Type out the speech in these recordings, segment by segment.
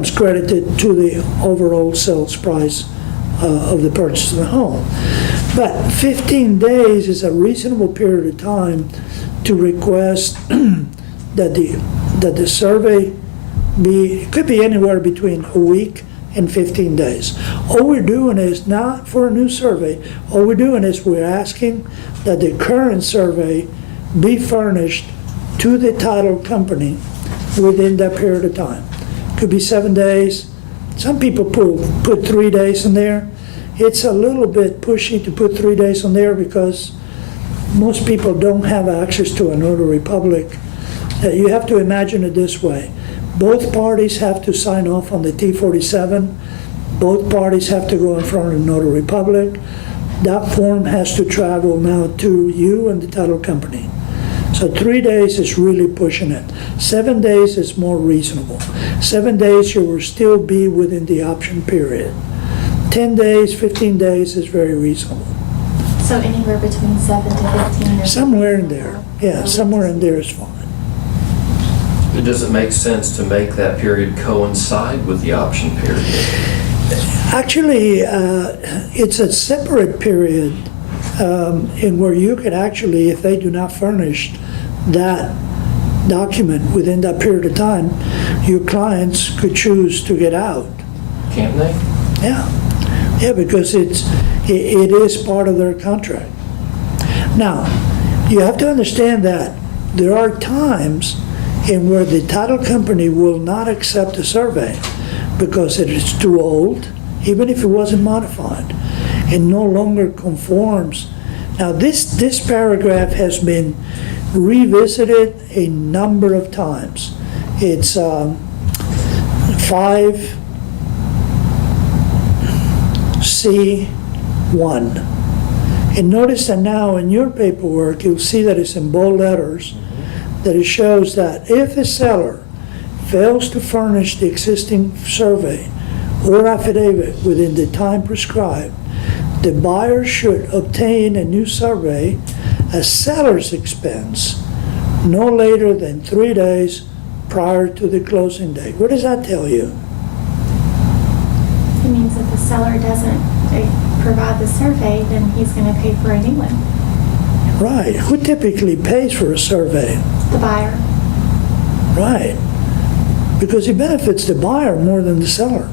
is credited to the overall sales price of the purchase of the home. But 15 days is a reasonable period of time to request that the survey be, it could be anywhere between a week and 15 days. All we're doing is not for a new survey, all we're doing is we're asking that the current survey be furnished to the title company within that period of time. Could be 7 days. Some people put 3 days in there. It's a little bit pushy to put 3 days on there because most people don't have access to a notary public. You have to imagine it this way. Both parties have to sign off on the T-47. Both parties have to go in front of the notary public. That form has to travel now to you and the title company. So 3 days is really pushing it. 7 days is more reasonable. 7 days, you will still be within the option period. 10 days, 15 days is very reasonable. So anywhere between 7 to 15? Or somewhere in there. Yeah, somewhere in there is fine. Does it make sense to make that period coincide with the option period? Actually, it's a separate period in where you could actually, if they do not furnish that document within that period of time, your clients could choose to get out. Can't they? Yeah, because it is part of their contract. Now, you have to understand that there are times in where the title company will not accept a survey because it is too old, even if it wasn't modified, and no longer conforms. Now, this paragraph has been revisited a number of times. It's 5C1. And notice that now in your paperwork, you'll see that it's in bold letters, that it shows that if the seller fails to furnish the existing survey or affidavit within the time prescribed, the buyer should obtain a new survey at seller's expense no later than 3 days prior to the closing date. What does that tell you? It means if the seller doesn't provide the survey, then he's going to pay for a new one. Right. Who typically pays for a survey? The buyer. Right. Because it benefits the buyer more than the seller.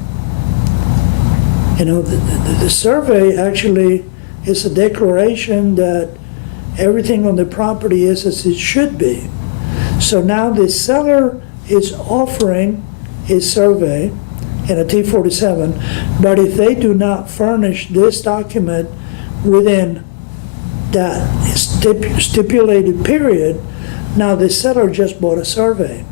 You know, the survey actually is a declaration that everything on the property is as it should be. So now the seller is offering a survey in a T-47, but if they do not furnish this document within that stipulated period, now the seller just bought a survey.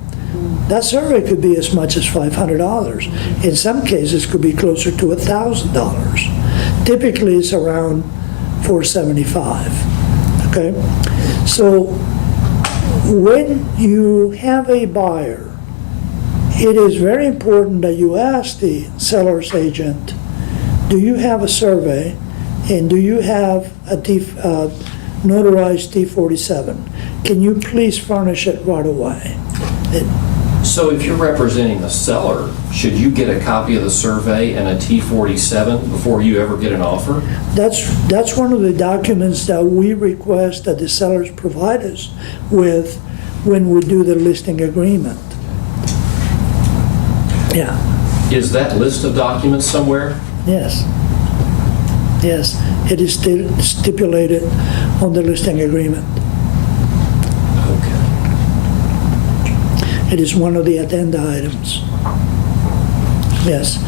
That survey could be as much as $500. In some cases, it could be closer to $1,000. Typically, it's around $475. Okay? So when you have a buyer, it is very important that you ask the seller's agent, do you have a survey and do you have a notarized T-47? Can you please furnish it right away? So if you're representing the seller, should you get a copy of the survey and a T-47 before you ever get an offer? That's one of the documents that we request that the sellers provide us with when we do the listing agreement. Yeah. Is that list of documents somewhere? Yes. Yes, it is still stipulated on the listing agreement. Okay. It is one of the addenda items. Yes.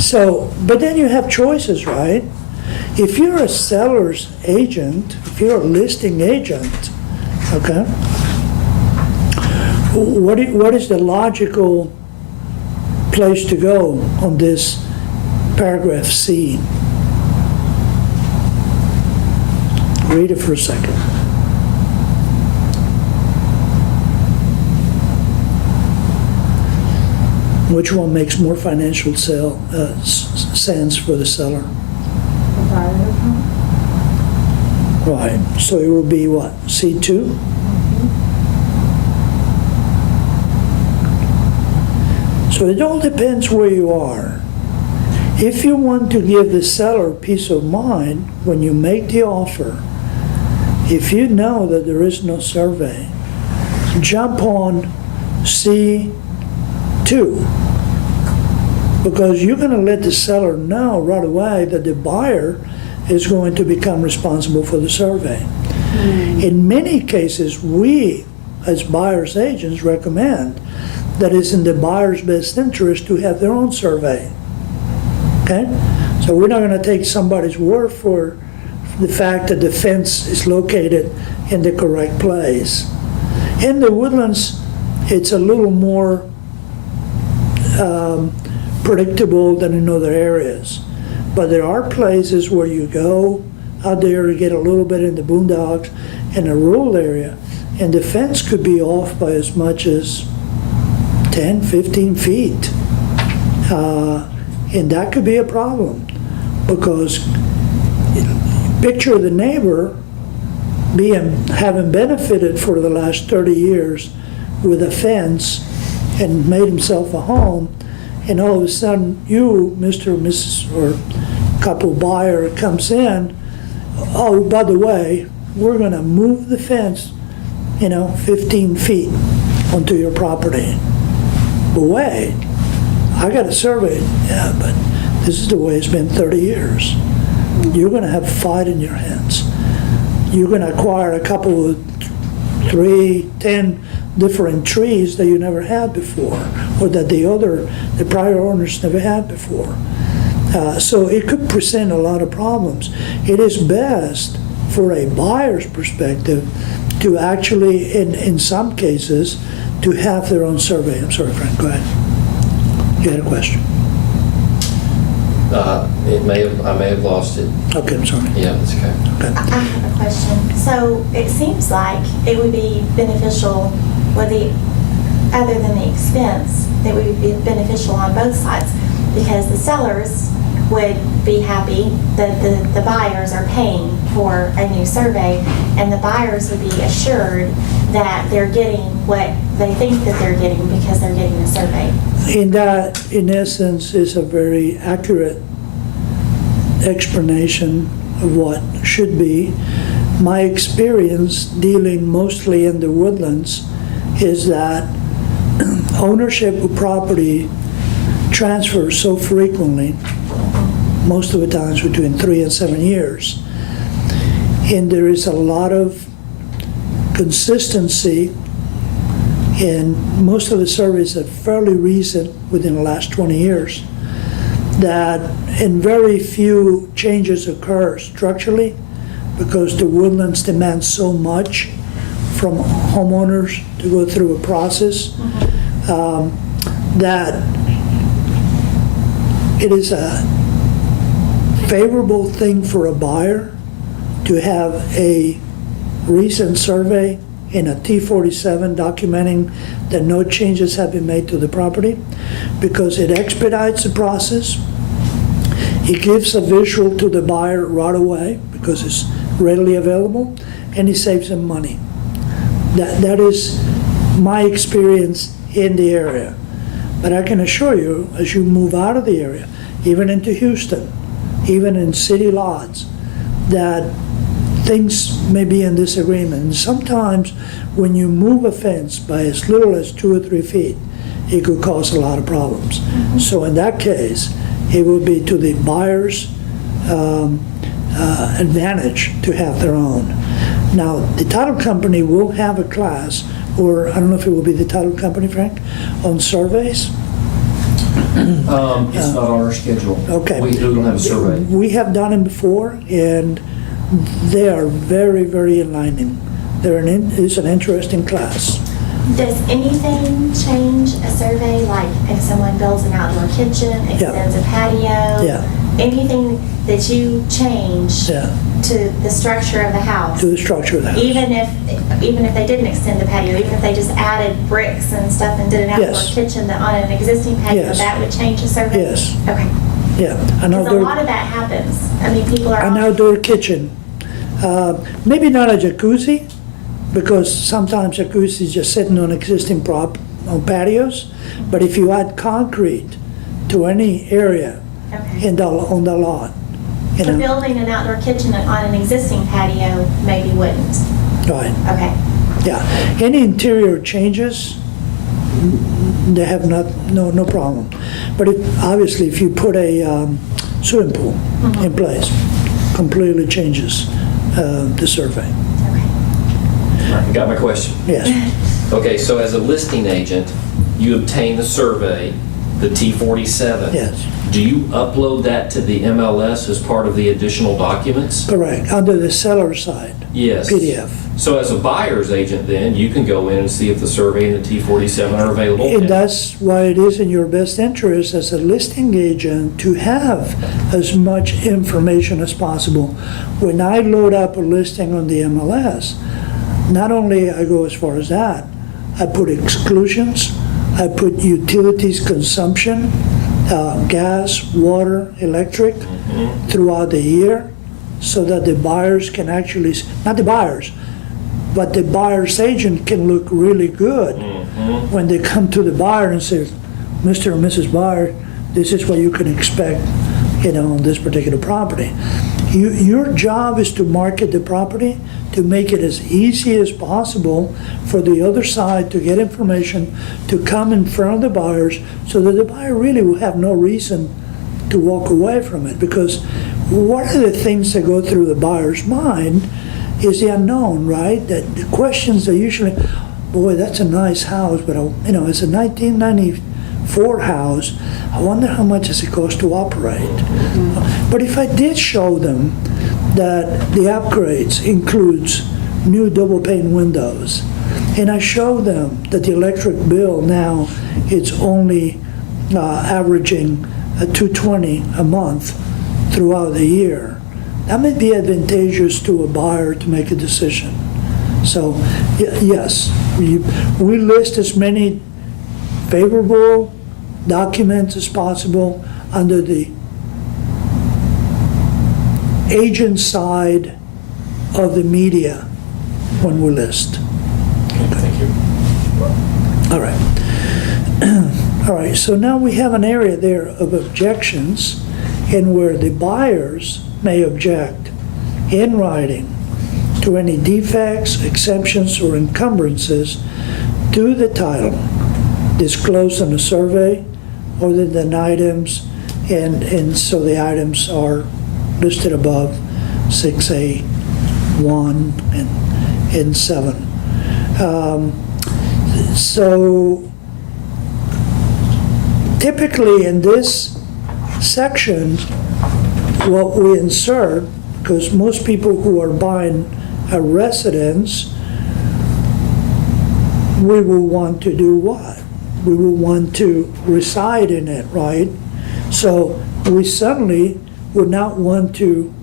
So, but then you have choices, right? If you're a seller's agent, if you're a listing agent, okay, what is the logical place to go on this paragraph C? Read it for a second. Which one makes more financial sense for the seller? Right, so it will be what, C2? So it all depends where you are. If you want to give the seller peace of mind when you make the offer, if you know that there is no survey, jump on C2, because you're going to let the seller know right away that the buyer is going to become responsible for the survey. In many cases, we as buyer's agents recommend that it's in the buyer's best interest to have their own survey. Okay? So we're not going to take somebody's word for the fact that the fence is located in the correct place. In the Woodlands, it's a little more predictable than in other areas. But there are places where you go out there to get a little bit in the boondocks in a rural area, and the fence could be off by as much as 10, 15 feet. And that could be a problem, because picture the neighbor having benefited for the last 30 years with a fence and made himself a home, and all of a sudden you, Mr. or Mrs. or couple buyer comes in, oh, by the way, we're going to move the fence, 15 feet onto your property. But wait, I got a survey. Yeah, but this is the way it's been 30 years. You're going to have a fight in your hands. You're going to acquire a couple of 3, 10 different trees that you never had before, or that the prior owners never had before. So it could present a lot of problems. It is best for a buyer's perspective to actually, in some cases, to have their own survey. I'm sorry, Frank, go ahead. You had a question? I may have lost it. Okay, I'm sorry. Yeah, that's okay. Okay. I have a question. So it seems like it would be beneficial, other than the expense, that would be beneficial on both sides, because the sellers would be happy that the buyers are paying for a new survey, and the buyers would be assured that they're getting what they think that they're getting because they're getting the survey. And that, in essence, is a very accurate explanation of what should be. My experience dealing mostly in the Woodlands is that ownership of property transfers so frequently, most of the times between 3 and 7 years, and there is a lot of consistency, and most of the surveys are fairly recent, within the last 20 years, that and very few changes occur structurally, because the Woodlands demand so much from homeowners to go through a process, that it is a favorable thing for a buyer to have a recent survey in a T47 documenting that no changes have been made to the property, because it expedites the process. It gives a visual to the buyer right away because it's readily available, and it saves them money. That is my experience in the area. But I can assure you, as you move out of the area, even into Houston, even in city lots, that things may be in disagreement. And sometimes when you move a fence by as little as 2 or 3 feet, it could cause a lot of problems. So in that case, it would be to the buyer's advantage to have their own. Now, the title company will have a class, or I don't know if it will be the title company, Frank, on surveys. It's not on our schedule. Okay. We don't have a survey. We have done them before, and they are very, very enlightening. It's an interesting class. Does anything change a survey, like if someone builds an outdoor kitchen, extends a patio? Yeah. Anything that you change Yeah. to the structure of the house? To the structure of the house. Even if they didn't extend the patio, even if they just added bricks and stuff and did an outdoor Yes. kitchen on an existing patio, Yes. that would change the survey? Yes. Okay. Yeah. Because a lot of that happens. I mean, people are An outdoor kitchen. Maybe not a jacuzzi, because sometimes jacuzzi is just sitting on existing on patios, but if you add concrete to any area Okay. on the lot, you So know, building an outdoor kitchen on an existing patio maybe wouldn't. right, Okay. yeah. Any interior changes, they have no problem. But obviously, if you put a swimming pool in place, completely changes the survey. Okay. Got my question? Yes, Okay, so as a listing agent, you obtain the survey, the T47. yes, Do you upload that to the MLS as part of the additional documents? correct, under the seller side, Yes. PDF. So as a buyer's agent then, you can go in and see if the survey and the T47 are available. And that's why it is in your best interest as a listing agent to have as much information as possible. When I load up a listing on the MLS, not only I go as far as that, I put exclusions, I put utilities consumption, gas, water, electric throughout the year, so that the buyers can actually, not the buyers, but the buyer's agent can look really good when they come to the buyer and say, Mr. and Mrs. Buyer, this is what you can expect, on this particular property. Your job is to market the property, to make it as easy as possible for the other side to get information, to come in front of the buyers, so that the buyer really will have no reason to walk away from it. Because one of the things that go through the buyer's mind is the unknown, right? That the questions are usually, boy, that's a nice house, but it's a 1994 house. I wonder how much does it cost to operate. But if I did show them that the upgrades includes new double pane windows, and I show them that the electric bill now it's only averaging $220 a month throughout the year, that may be advantageous to a buyer to make a decision. So, yes, we list as many favorable documents as possible under the agent side of the media when we list. Thank you. All right. All right, so now we have an area there of objections, and where the buyers may object in writing to any defects, exemptions, or encumbrances to the title disclosed on the survey other than items, and so the items are listed above 6A, 1, and 7. So typically in this section, what we insert, because most people who are buying a residence, we will want to do what? We will want to reside in it, right? So we certainly would not want to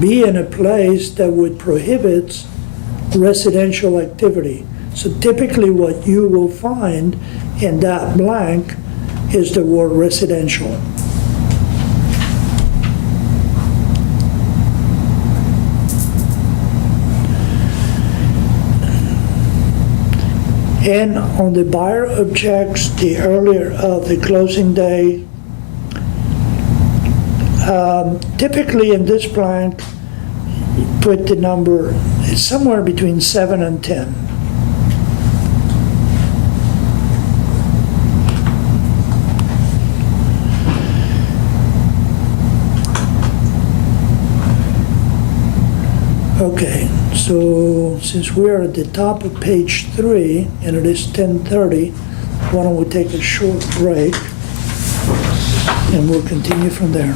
be in a place that would prohibit residential activity. So typically what you will find in that blank is the word residential. And on the buyer objects the earlier of the closing day, typically in this blank, put the number, it's somewhere between 7 and 10. Okay, so since we're at the top of page 3 and it is 10:30, why don't we take a short break and we'll continue from there.